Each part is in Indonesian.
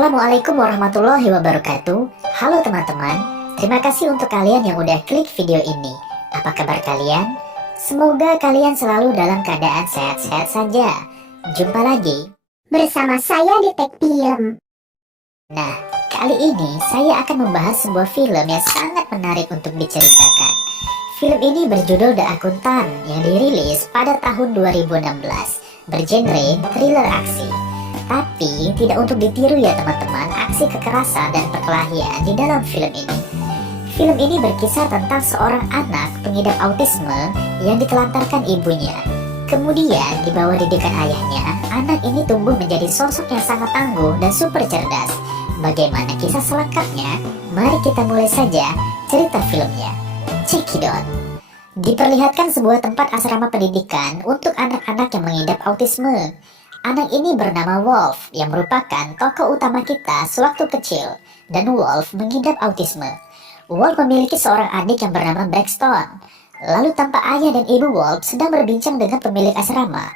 Assalamualaikum warahmatullahi wabarakatuh. Halo teman-teman, terima kasih untuk kalian yang udah klik video ini. Apa kabar kalian? Semoga kalian selalu dalam keadaan sehat-sehat saja. Jumpa lagi bersama saya di Tech Film. Nah, kali ini saya akan membahas sebuah film yang sangat menarik untuk diceritakan. Film ini berjudul The Accountant yang dirilis pada tahun 2016, bergenre thriller aksi. Tapi tidak untuk ditiru ya teman-teman, aksi kekerasan dan perkelahian di dalam film ini. Film ini berkisah tentang seorang anak pengidap autisme yang ditelantarkan ibunya. Kemudian di bawah didikan ayahnya, anak ini tumbuh menjadi sosok yang sangat tangguh dan super cerdas. Bagaimana kisah selengkapnya? Mari kita mulai saja cerita filmnya. Check it out. Diperlihatkan sebuah tempat asrama pendidikan untuk anak-anak yang mengidap autisme. Anak ini bernama Wolf yang merupakan tokoh utama kita sewaktu kecil, dan Wolf mengidap autisme. Wolf memiliki seorang adik yang bernama Braxton. Lalu tanpa ayah dan ibu Wolf sedang berbincang dengan pemilik asrama,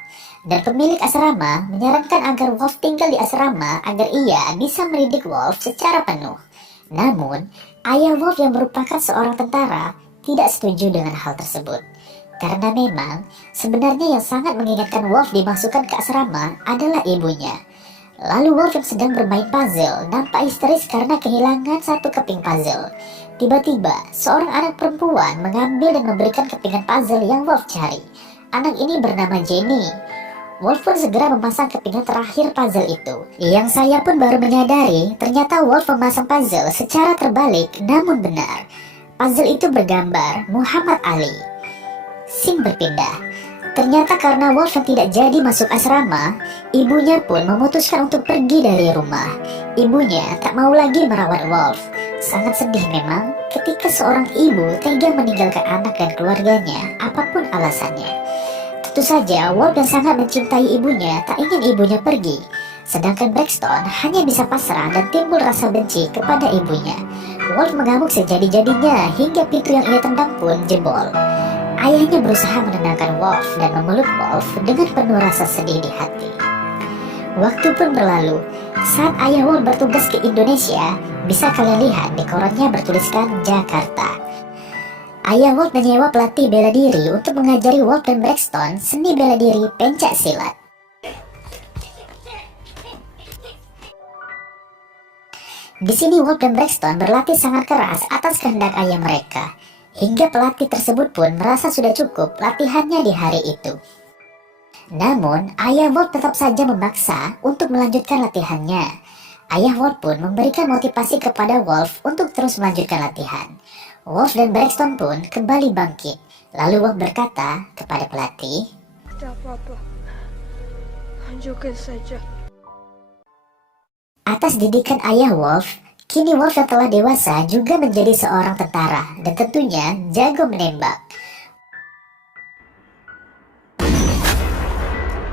dan pemilik asrama menyarankan agar Wolf tinggal di asrama agar ia bisa mendidik Wolf secara penuh. Namun, ayah Wolf yang merupakan seorang tentara tidak setuju dengan hal tersebut. Karena memang sebenarnya yang sangat mengingatkan Wolf dimasukkan ke asrama adalah ibunya. Lalu Wolf yang sedang bermain puzzle nampak histeris karena kehilangan satu keping puzzle. Tiba-tiba seorang anak perempuan mengambil dan memberikan kepingan puzzle yang Wolf cari. Anak ini bernama Jenny. Wolf pun segera memasang kepingan terakhir puzzle itu. Yang saya pun baru menyadari ternyata Wolf memasang puzzle secara terbalik, namun benar. Puzzle itu bergambar Muhammad Ali. Scene berpindah. Ternyata karena Wolf yang tidak jadi masuk asrama, ibunya pun memutuskan untuk pergi dari rumah. Ibunya tak mau lagi merawat Wolf. Sangat sedih memang ketika seorang ibu tega meninggalkan anak dan keluarganya apapun alasannya. Tentu saja Wolf yang sangat mencintai ibunya tak ingin ibunya pergi. Sedangkan Braxton hanya bisa pasrah dan timbul rasa benci kepada ibunya. Wolf mengamuk sejadi-jadinya hingga pintu yang ia tendang pun jebol. Ayahnya berusaha menenangkan Wolf dan memeluk Wolf dengan penuh rasa sedih di hati. Waktu pun berlalu. Saat ayah Wolf bertugas ke Indonesia, bisa kalian lihat di korannya bertuliskan Jakarta. Ayah Wolf menyewa pelatih bela diri untuk mengajari Wolf dan Braxton seni bela diri pencak silat. Di sini Wolf dan Braxton berlatih sangat keras atas kehendak ayah mereka. Hingga pelatih tersebut pun merasa sudah cukup latihannya di hari itu. Namun, ayah Wolf tetap saja memaksa untuk melanjutkan latihannya. Ayah Wolf pun memberikan motivasi kepada Wolf untuk terus melanjutkan latihan. Wolf dan Braxton pun kembali bangkit. Lalu Wolf berkata kepada pelatih, "Tidak apa-apa, lanjutkan saja." Atas didikan ayah Wolf, kini Wolf yang telah dewasa juga menjadi seorang tentara dan tentunya jago menembak.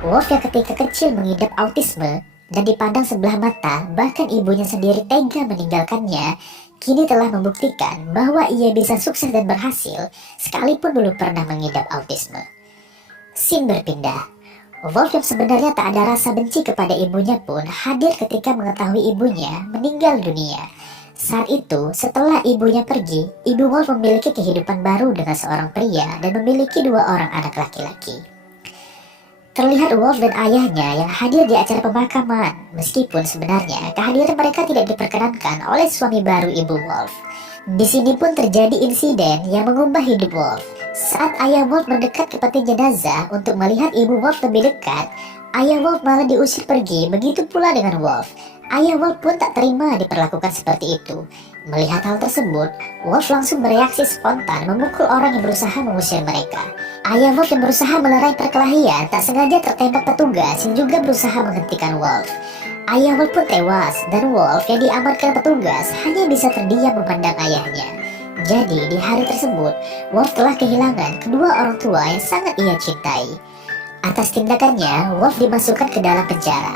Wolf yang ketika kecil mengidap autisme dan dipandang sebelah mata, bahkan ibunya sendiri tega meninggalkannya, kini telah membuktikan bahwa ia bisa sukses dan berhasil sekalipun belum pernah mengidap autisme. Scene berpindah. Wolf yang sebenarnya tak ada rasa benci kepada ibunya pun hadir ketika mengetahui ibunya meninggal dunia. Saat itu, setelah ibunya pergi, ibu Wolf memiliki kehidupan baru dengan seorang pria dan memiliki 2 orang anak laki-laki. Terlihat Wolf dan ayahnya yang hadir di acara pemakaman, meskipun sebenarnya kehadiran mereka tidak diperkenankan oleh suami baru ibu Wolf. Di sini pun terjadi insiden yang mengubah hidup Wolf. Saat ayah Wolf mendekat ke peti jenazah untuk melihat ibu Wolf lebih dekat, ayah Wolf malah diusir pergi, begitu pula dengan Wolf. Ayah Wolf pun tak terima diperlakukan seperti itu. Melihat hal tersebut, Wolf langsung bereaksi spontan memukul orang yang berusaha mengusir mereka. Ayah Wolf yang berusaha melerai perkelahian tak sengaja tertembak petugas yang juga berusaha menghentikan Wolf. Ayah Wolf pun tewas dan Wolf yang diamankan petugas hanya bisa terdiam memandang ayahnya. Jadi di hari tersebut, Wolf telah kehilangan kedua orang tua yang sangat ia cintai. Atas tindakannya, Wolf dimasukkan ke dalam penjara.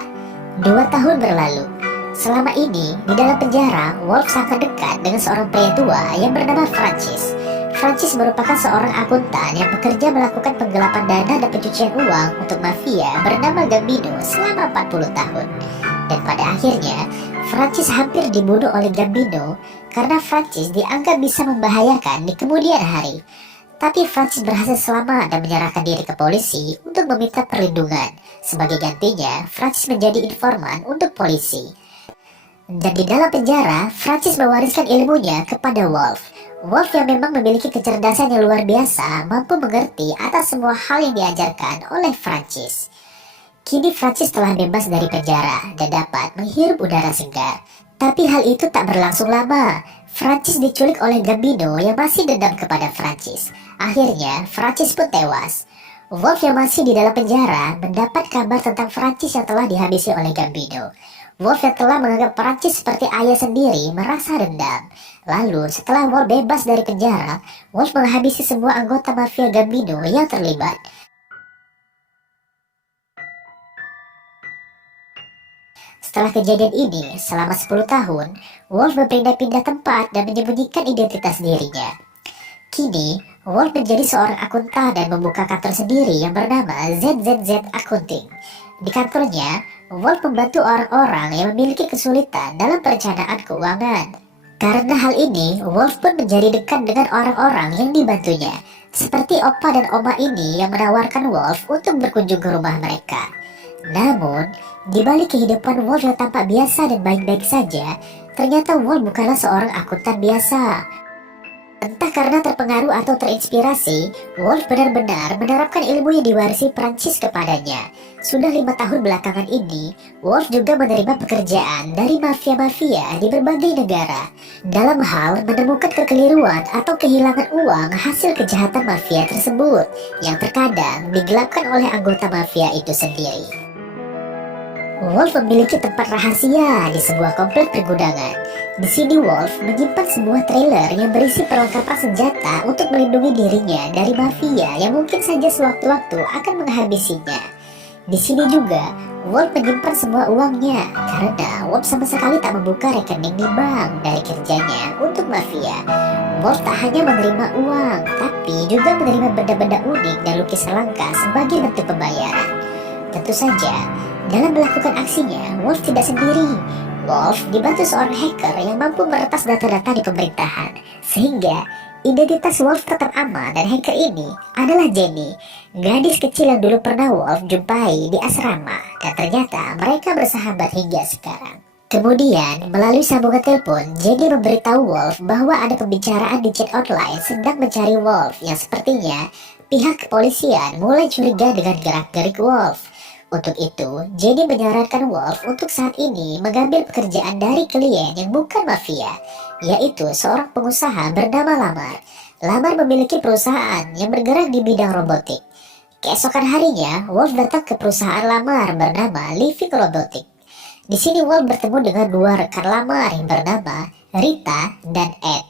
2 tahun berlalu. Selama ini, di dalam penjara, Wolf sangat dekat dengan seorang pria tua yang bernama Francis. Francis merupakan seorang akuntan yang bekerja melakukan penggelapan dana dan pencucian uang untuk mafia bernama Gambino selama 40 tahun. Dan pada akhirnya, Francis hampir dibunuh oleh Gambino karena Francis dianggap bisa membahayakan di kemudian hari. Tapi Francis berhasil selamat dan menyerahkan diri ke polisi untuk meminta perlindungan. Sebagai gantinya, Francis menjadi informan untuk polisi. Dan di dalam penjara, Francis mewariskan ilmunya kepada Wolf. Wolf yang memang memiliki kecerdasan yang luar biasa, mampu mengerti atas semua hal yang diajarkan oleh Francis. Kini Francis telah bebas dari penjara dan dapat menghirup udara segar. Tapi hal itu tak berlangsung lama. Francis diculik oleh Gambino yang masih dendam kepada Francis. Akhirnya, Francis pun tewas. Wolf yang masih di dalam penjara mendapat kabar tentang Francis yang telah dihabisi oleh Gambino. Wolf yang telah menganggap Francis seperti ayah sendiri merasa dendam. Lalu, setelah Wolf bebas dari penjara, Wolf menghabisi semua anggota mafia Gambino yang terlibat. Setelah kejadian ini, selama 10 tahun, Wolf berpindah-pindah tempat dan menyembunyikan identitas dirinya. Kini, Wolf menjadi seorang akuntan dan membuka kantor sendiri yang bernama ZZZ Accounting. Di kantornya, Wolf membantu orang-orang yang memiliki kesulitan dalam perencanaan keuangan. Karena hal ini, Wolf pun menjadi dekat dengan orang-orang yang dibantunya. Seperti opa dan oma ini yang menawarkan Wolf untuk berkunjung ke rumah mereka. Namun, di balik kehidupan Wolf yang tampak biasa dan baik-baik saja, ternyata Wolf bukanlah seorang akuntan biasa. Entah karena terpengaruh atau terinspirasi, Wolf benar-benar menerapkan ilmu yang diwarisi Francis kepadanya. Sudah 5 tahun belakangan ini, Wolf juga menerima pekerjaan dari mafia-mafia di berbagai negara dalam hal menemukan kekeliruan atau kehilangan uang hasil kejahatan mafia tersebut yang terkadang digelapkan oleh anggota mafia itu sendiri. Wolf memiliki tempat rahasia di sebuah komplek pergudangan. Di sini Wolf menyimpan sebuah trailer yang berisi perlengkapan senjata untuk melindungi dirinya dari mafia yang mungkin saja sewaktu-waktu akan menghabisinya. Di sini juga Wolf menyimpan semua uangnya karena Wolf sama sekali tak membuka rekening di bank dari kerjanya untuk mafia. Wolf tak hanya menerima uang, tapi juga menerima benda-benda unik dan lukisan langka sebagai bentuk pembayaran. Tentu saja, dalam melakukan aksinya, Wolf tidak sendiri. Wolf dibantu seorang hacker yang mampu meretas data-data di pemerintahan, sehingga identitas Wolf tetap aman. Dan hacker ini adalah Jenny, gadis kecil yang dulu pernah Wolf jumpai di asrama, dan ternyata mereka bersahabat hingga sekarang. Kemudian, melalui sambungan telepon, Jenny memberitahu Wolf bahwa ada pembicaraan di chat online sedang mencari Wolf, yang sepertinya pihak kepolisian mulai curiga dengan gerak-gerik Wolf. Untuk itu, Jenny menyarankan Wolf untuk saat ini mengambil pekerjaan dari klien yang bukan mafia, yaitu seorang pengusaha bernama Lamar. Lamar memiliki perusahaan yang bergerak di bidang robotik. Keesokan harinya, Wolf datang ke perusahaan Lamar bernama Living Robotic. Di sini Wolf bertemu dengan 2 rekan Lamar yang bernama Rita dan Ed.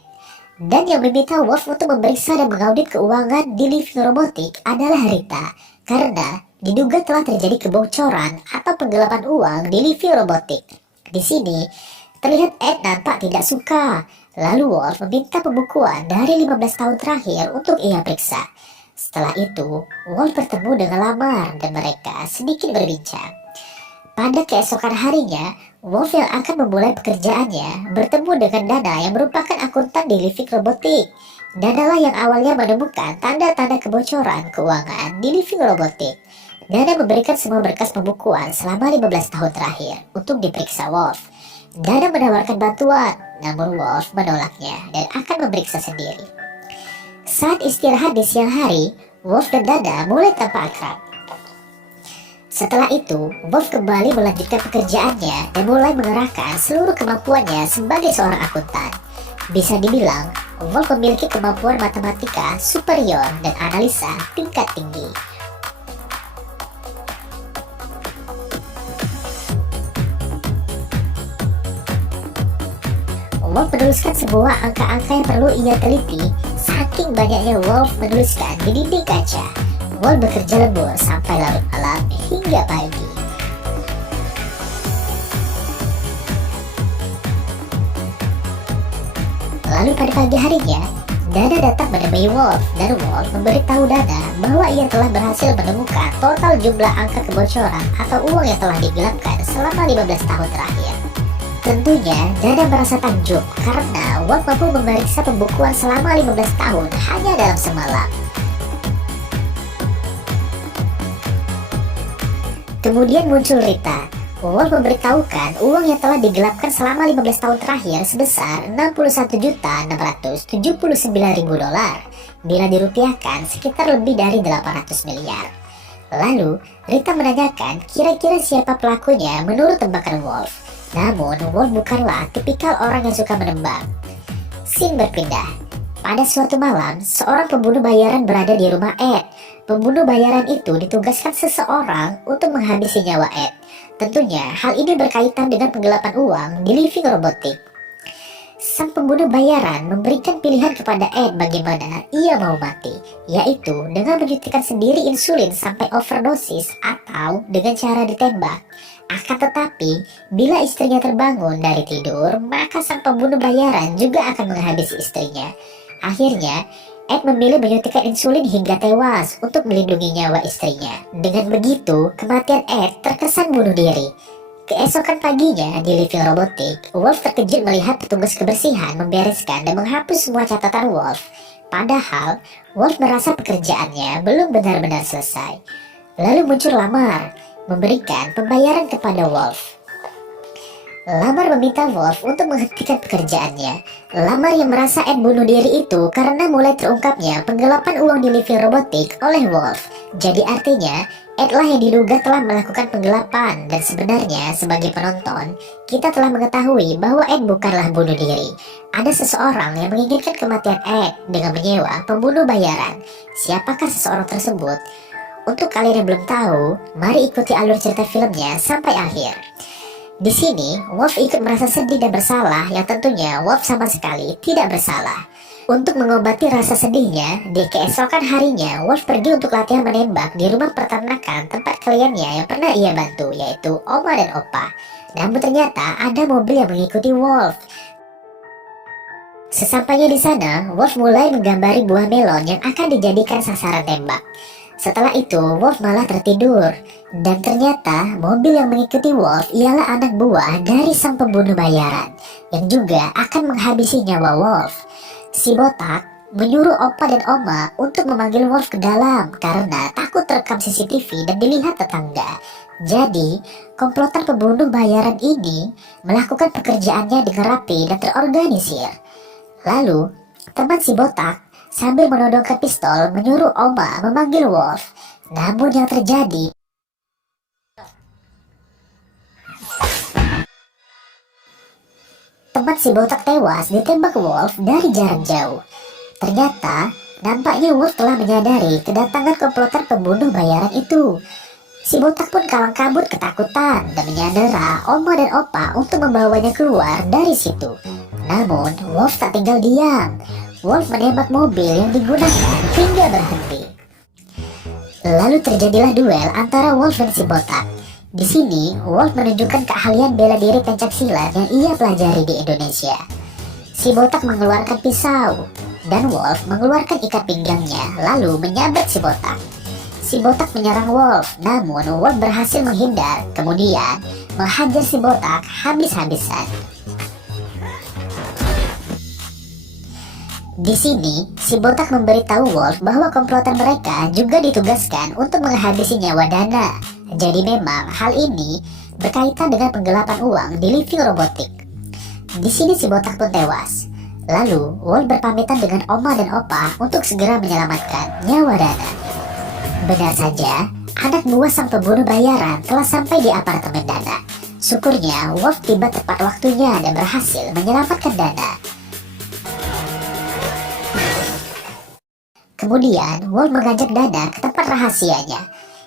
Dan yang meminta Wolf untuk memeriksa dan mengaudit keuangan di Living Robotic adalah Rita, karena diduga telah terjadi kebocoran atau penggelapan uang di Living Robotic. Di sini, terlihat Ed nampak tidak suka. Lalu Wolf meminta pembukuan dari 15 tahun terakhir untuk ia periksa. Setelah itu, Wolf bertemu dengan Lamar dan mereka sedikit berbincang. Pada keesokan harinya, Wolf yang akan memulai pekerjaannya bertemu dengan Dana yang merupakan akuntan di Living Robotic. Dana lah yang awalnya menemukan tanda-tanda kebocoran keuangan di Living Robotic. Dana memberikan semua berkas pembukuan selama 15 tahun terakhir untuk diperiksa Wolf. Dana menawarkan bantuan, namun Wolf menolaknya dan akan memeriksa sendiri. Saat istirahat di siang hari, Wolf dan Dana mulai tampak akrab. Setelah itu, Wolf kembali melanjutkan pekerjaannya dan mulai mengerahkan seluruh kemampuannya sebagai seorang akuntan. Bisa dibilang, Wolf memiliki kemampuan matematika superior dan analisa tingkat tinggi. Wolf menuliskan sebuah angka-angka yang perlu ia teliti. Saking banyaknya Wolf menuliskan di dinding kaca, Wolf bekerja lembur sampai larut malam hingga pagi. Lalu pada pagi harinya, Dana datang menemui Wolf dan Wolf memberitahu Dana bahwa ia telah berhasil menemukan total jumlah angka kebocoran atau uang yang telah digelapkan selama 15 tahun terakhir. Tentunya, Dana merasa takjub karena Wolf mampu memeriksa pembukuan selama 15 tahun hanya dalam semalam. Kemudian muncul Rita. Wolf memberitahukan uang yang telah digelapkan selama 15 tahun terakhir sebesar $61.679.000, bila dirupiahkan sekitar lebih dari 800 miliar. Lalu, Rita menanyakan kira-kira siapa pelakunya menurut tebakan Wolf. Namun, Wolf bukanlah tipikal orang yang suka menebak. Scene berpindah. Pada suatu malam, seorang pembunuh bayaran berada di rumah Ed. Pembunuh bayaran itu ditugaskan seseorang untuk menghabisi nyawa Ed. Tentunya, hal ini berkaitan dengan penggelapan uang di Living Robotics. Sang pembunuh bayaran memberikan pilihan kepada Ed bagaimana ia mau mati, yaitu dengan menyuntikkan sendiri insulin sampai overdosis atau dengan cara ditembak. Akan tetapi, bila istrinya terbangun dari tidur, maka sang pembunuh bayaran juga akan menghabisi istrinya. Akhirnya, Ed memilih menyuntikkan insulin hingga tewas untuk melindungi nyawa istrinya. Dengan begitu, kematian Ed terkesan bunuh diri. Keesokan paginya di Living Robotics, Wolf terkejut melihat petugas kebersihan membereskan dan menghapus semua catatan Wolf. Padahal, Wolf merasa pekerjaannya belum benar-benar selesai. Lalu muncul Lamar, memberikan pembayaran kepada Wolf. Lamar meminta Wolf untuk menghentikan pekerjaannya. Lamar yang merasa Ed bunuh diri itu karena mulai terungkapnya penggelapan uang di Living Robotics oleh Wolf. Jadi artinya, Ed lah yang diduga telah melakukan penggelapan, dan sebenarnya sebagai penonton, kita telah mengetahui bahwa Ed bukanlah bunuh diri. Ada seseorang yang menginginkan kematian Ed dengan menyewa pembunuh bayaran. Siapakah seseorang tersebut? Untuk kalian yang belum tahu, mari ikuti alur cerita filmnya sampai akhir. Di sini, Wolf ikut merasa sedih dan bersalah, yang tentunya Wolf sama sekali tidak bersalah. Untuk mengobati rasa sedihnya, di keesokan harinya, Wolf pergi untuk latihan menembak di rumah peternakan tempat kliennya yang pernah ia bantu, yaitu Oma dan Opa. Namun ternyata ada mobil yang mengikuti Wolf. Sesampainya di sana, Wolf mulai menggambari buah melon yang akan dijadikan sasaran tembak. Setelah itu, Wolf malah tertidur. Dan ternyata, mobil yang mengikuti Wolf ialah anak buah dari sang pembunuh bayaran, yang juga akan menghabisi nyawa Wolf. Si botak menyuruh Opa dan Oma untuk memanggil Wolf ke dalam karena takut terekam CCTV dan dilihat tetangga. Jadi, komplotan pembunuh bayaran ini melakukan pekerjaannya dengan rapi dan terorganisir. Lalu, teman si botak sambil menodongkan pistol menyuruh Oma memanggil Wolf. Namun yang terjadi, teman si botak tewas ditembak Wolf dari jarak jauh. Ternyata, nampaknya Wolf telah menyadari kedatangan komplotan pembunuh bayaran itu. Si botak pun kalang kabut ketakutan dan menyandera Oma dan Opa untuk membawanya keluar dari situ. Namun, Wolf tak tinggal diam. Wolf menembak mobil yang digunakan hingga berhenti. Lalu terjadilah duel antara Wolf dan si botak. Di sini, Wolf menunjukkan keahlian bela diri pencaksilat yang ia pelajari di Indonesia. Si botak mengeluarkan pisau, dan Wolf mengeluarkan ikat pinggangnya, lalu menyabet si botak. Si botak menyerang Wolf, namun Wolf berhasil menghindar, kemudian menghajar si botak habis-habisan. Di sini, si botak memberitahu Wolf bahwa komplotan mereka juga ditugaskan untuk menghabisi nyawa Dana. Jadi memang hal ini berkaitan dengan penggelapan uang di Living Robotics. Di sini si botak pun tewas. Lalu, Wolf berpamitan dengan Oma dan Opa untuk segera menyelamatkan nyawa Dana. Benar saja, anak buah sang pembunuh bayaran telah sampai di apartemen Dana. Syukurnya, Wolf tiba tepat waktunya dan berhasil menyelamatkan Dana. Kemudian, Wolf mengajak Dana ke tempat rahasianya.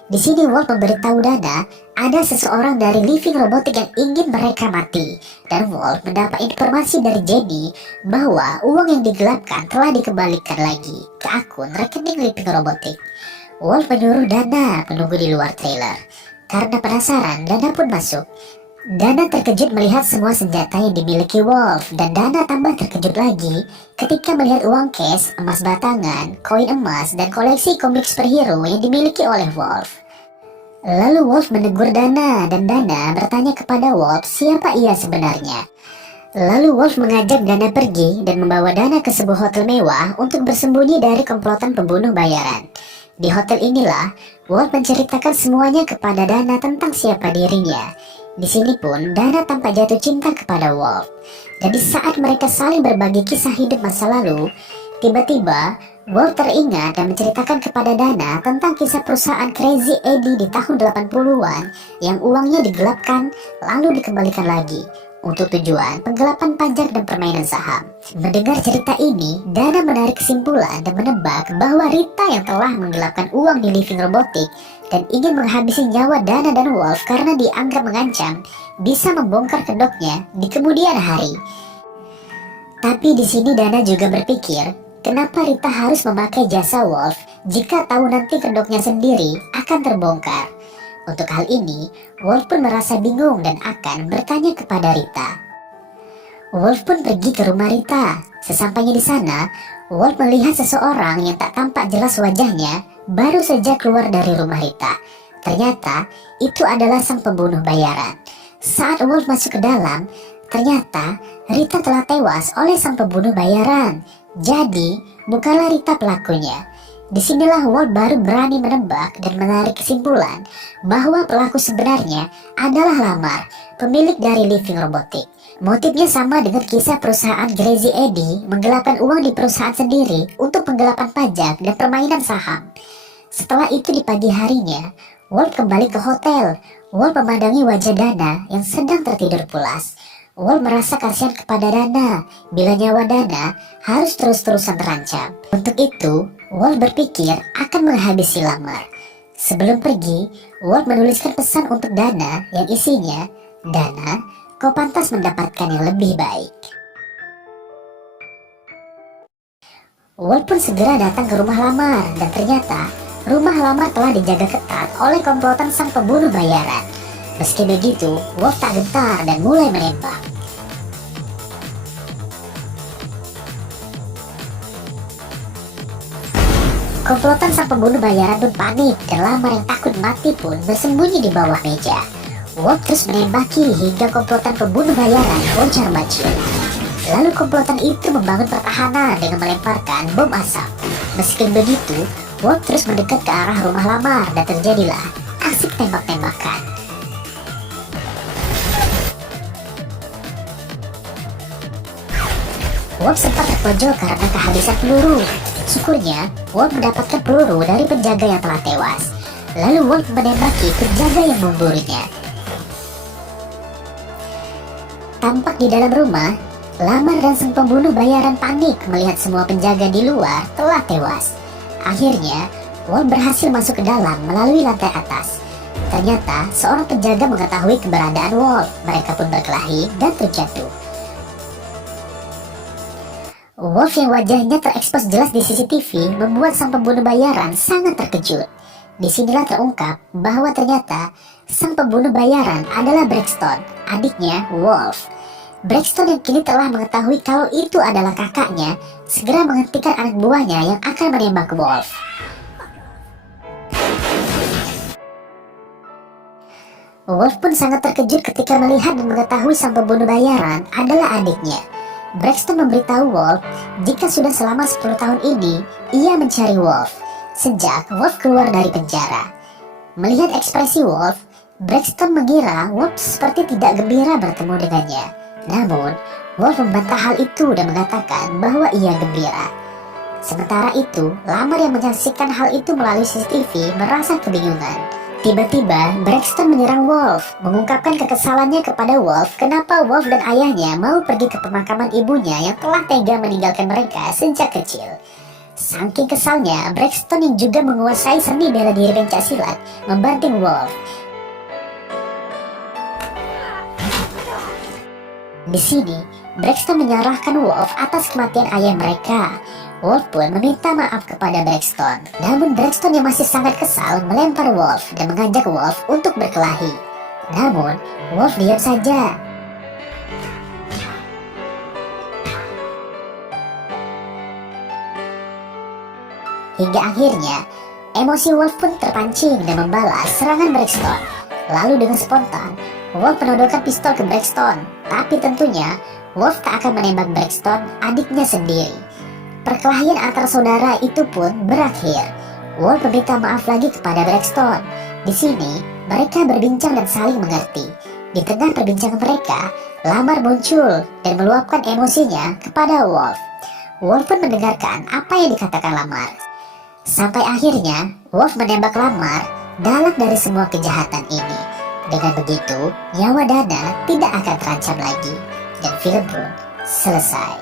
Di sini Wolf memberitahu Dana ada seseorang dari Living Robotics yang ingin mereka mati. Dan Wolf mendapat informasi dari Jenny bahwa uang yang digelapkan telah dikembalikan lagi ke akun rekening Living Robotics. Wolf menyuruh Dana menunggu di luar trailer. Karena penasaran, Dana pun masuk. Dana terkejut melihat semua senjata yang dimiliki Wolf, dan Dana tambah terkejut lagi ketika melihat uang cash, emas batangan, koin emas, dan koleksi komik superhero yang dimiliki oleh Wolf. Lalu Wolf menegur Dana dan Dana bertanya kepada Wolf siapa ia sebenarnya. Lalu Wolf mengajak Dana pergi dan membawa Dana ke sebuah hotel mewah untuk bersembunyi dari komplotan pembunuh bayaran. Di hotel inilah Wolf menceritakan semuanya kepada Dana tentang siapa dirinya. Di sini pun Dana tampak jatuh cinta kepada Wolf. Jadi saat mereka saling berbagi kisah hidup masa lalu, tiba-tiba Wolf teringat dan menceritakan kepada Dana tentang kisah perusahaan Crazy Eddie di tahun 80-an yang uangnya digelapkan lalu dikembalikan lagi untuk tujuan penggelapan pajak dan permainan saham. Mendengar cerita ini, Dana menarik kesimpulan dan menebak bahwa Rita yang telah menggelapkan uang di Living Robotic dan ingin menghabisi nyawa Dana dan Wolf karena dianggap mengancam bisa membongkar kedoknya di kemudian hari. Tapi di sini Dana juga berpikir, kenapa Rita harus memakai jasa Wolf jika tahu nanti kedoknya sendiri akan terbongkar? Untuk hal ini, Wolf pun merasa bingung dan akan bertanya kepada Rita. Wolf pun pergi ke rumah Rita. Sesampainya di sana, Wolf melihat seseorang yang tak tampak jelas wajahnya baru saja keluar dari rumah Rita. Ternyata itu adalah sang pembunuh bayaran. Saat Wolf masuk ke dalam, ternyata Rita telah tewas oleh sang pembunuh bayaran. Jadi, bukanlah Rita pelakunya. Disinilah Wolf baru berani menebak dan menarik kesimpulan bahwa pelaku sebenarnya adalah Lamar, pemilik dari Living Robotic. Motifnya sama dengan kisah perusahaan Crazy Eddie menggelapkan uang di perusahaan sendiri untuk penggelapan pajak dan permainan saham. Setelah itu di pagi harinya, Wolf kembali ke hotel. Wolf memandangi wajah Dana yang sedang tertidur pulas. Wolf merasa kasihan kepada Dana bila nyawa Dana harus terus-terusan terancam. Untuk itu, Wolf berpikir akan menghabisi Lamar. Sebelum pergi, Wolf menuliskan pesan untuk Dana yang isinya, "Dana, kau pantas mendapatkan yang lebih baik." Wolf pun segera datang ke rumah Lamar dan ternyata rumah Lamar telah dijaga ketat oleh komplotan sang pembunuh bayaran. Meski begitu, Wolf tak gentar dan mulai menembak. Komplotan sang pembunuh bayaran pun panik dan Lamar yang takut mati pun bersembunyi di bawah meja. Wolf terus menembaki hingga komplotan pembunuh bayaran bocor bacil. Lalu komplotan itu membangun pertahanan dengan melemparkan bom asap. Meski begitu, Wolf terus mendekat ke arah rumah Lamar dan terjadilah aksi tembak-tembakan. Wolf sempat terpojok karena kehabisan peluru. Syukurnya, Wolf mendapatkan peluru dari penjaga yang telah tewas. Lalu Wolf menembaki penjaga yang memburunya. Tampak di dalam rumah, Lamar dan sang pembunuh bayaran panik melihat semua penjaga di luar telah tewas. Akhirnya, Wolf berhasil masuk ke dalam melalui lantai atas. Ternyata, seorang penjaga mengetahui keberadaan Wolf. Mereka pun berkelahi dan terjatuh. Wolf yang wajahnya terekspos jelas di CCTV membuat sang pembunuh bayaran sangat terkejut. Disinilah terungkap bahwa ternyata sang pembunuh bayaran adalah Braxton, adiknya Wolf. Braxton yang kini telah mengetahui kalau itu adalah kakaknya, segera menghentikan anak buahnya yang akan menembak Wolf. Wolf pun sangat terkejut ketika melihat dan mengetahui sang pembunuh bayaran adalah adiknya. Braxton memberitahu Wolf jika sudah selama 10 tahun ini ia mencari Wolf sejak Wolf keluar dari penjara. Melihat ekspresi Wolf, Braxton mengira Wolf seperti tidak gembira bertemu dengannya. Namun, Wolf membantah hal itu dan mengatakan bahwa ia gembira. Sementara itu, Lamar yang menyaksikan hal itu melalui CCTV merasa kebingungan. Tiba-tiba, Braxton menyerang Wolf, mengungkapkan kekesalannya kepada Wolf kenapa Wolf dan ayahnya mau pergi ke pemakaman ibunya yang telah tega meninggalkan mereka sejak kecil. Saking kesalnya, Braxton yang juga menguasai seni bela diri pencaksilat membanting Wolf. Di sini, Braxton menyalahkan Wolf atas kematian ayah mereka. Wolf pun meminta maaf kepada Braxton. Namun Braxton yang masih sangat kesal melempar Wolf dan mengajak Wolf untuk berkelahi. Namun, Wolf diam saja. Hingga akhirnya, Emosi Wolf pun terpancing dan membalas serangan Braxton. Lalu dengan spontan, Wolf menodongkan pistol ke Braxton. Tapi tentunya, Wolf tak akan menembak Braxton, adiknya sendiri. Perkelahian antara saudara itu pun berakhir. Wolf meminta maaf lagi kepada Braxton. Di sini, mereka berbincang dan saling mengerti. Di tengah perbincangan mereka, Lamar muncul dan meluapkan emosinya kepada Wolf. Wolf pun mendengarkan apa yang dikatakan Lamar. Sampai akhirnya, Wolf menembak Lamar dalam dari semua kejahatan ini. Dengan begitu, nyawa Dana tidak akan terancam lagi. Dan film pun selesai.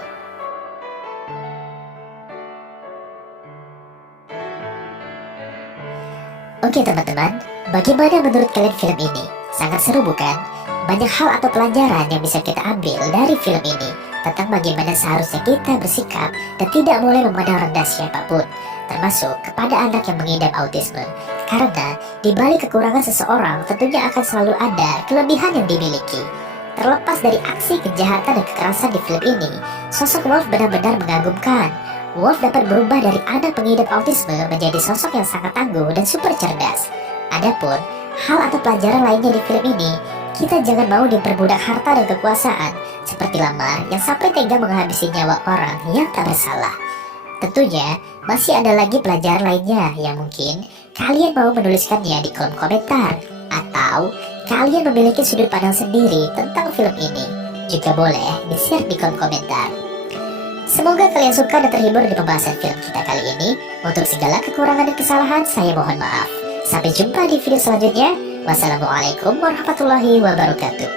Oke teman-teman, bagaimana menurut kalian film ini? Sangat seru bukan? Banyak hal atau pelajaran yang bisa kita ambil dari film ini tentang bagaimana seharusnya kita bersikap dan tidak boleh memandang rendah siapapun, termasuk kepada anak yang mengidap autisme. Karena di balik kekurangan seseorang tentunya akan selalu ada kelebihan yang dimiliki. Terlepas dari aksi kejahatan dan kekerasan di film ini, sosok Wolf benar-benar mengagumkan. Wolf dapat berubah dari anak pengidap autisme menjadi sosok yang sangat tangguh dan super cerdas. Adapun hal atau pelajaran lainnya di film ini, kita jangan mau diperbudak harta dan kekuasaan seperti Lamar yang sampai tega menghabisi nyawa orang yang tak bersalah. Tentunya masih ada lagi pelajaran lainnya yang mungkin kalian mau menuliskannya di kolom komentar, atau kalian memiliki sudut pandang sendiri tentang film ini, juga boleh di-share di kolom komentar. Semoga kalian suka dan terhibur di pembahasan film kita kali ini. Untuk segala kekurangan dan kesalahan, saya mohon maaf. Sampai jumpa di video selanjutnya. Wassalamualaikum warahmatullahi wabarakatuh.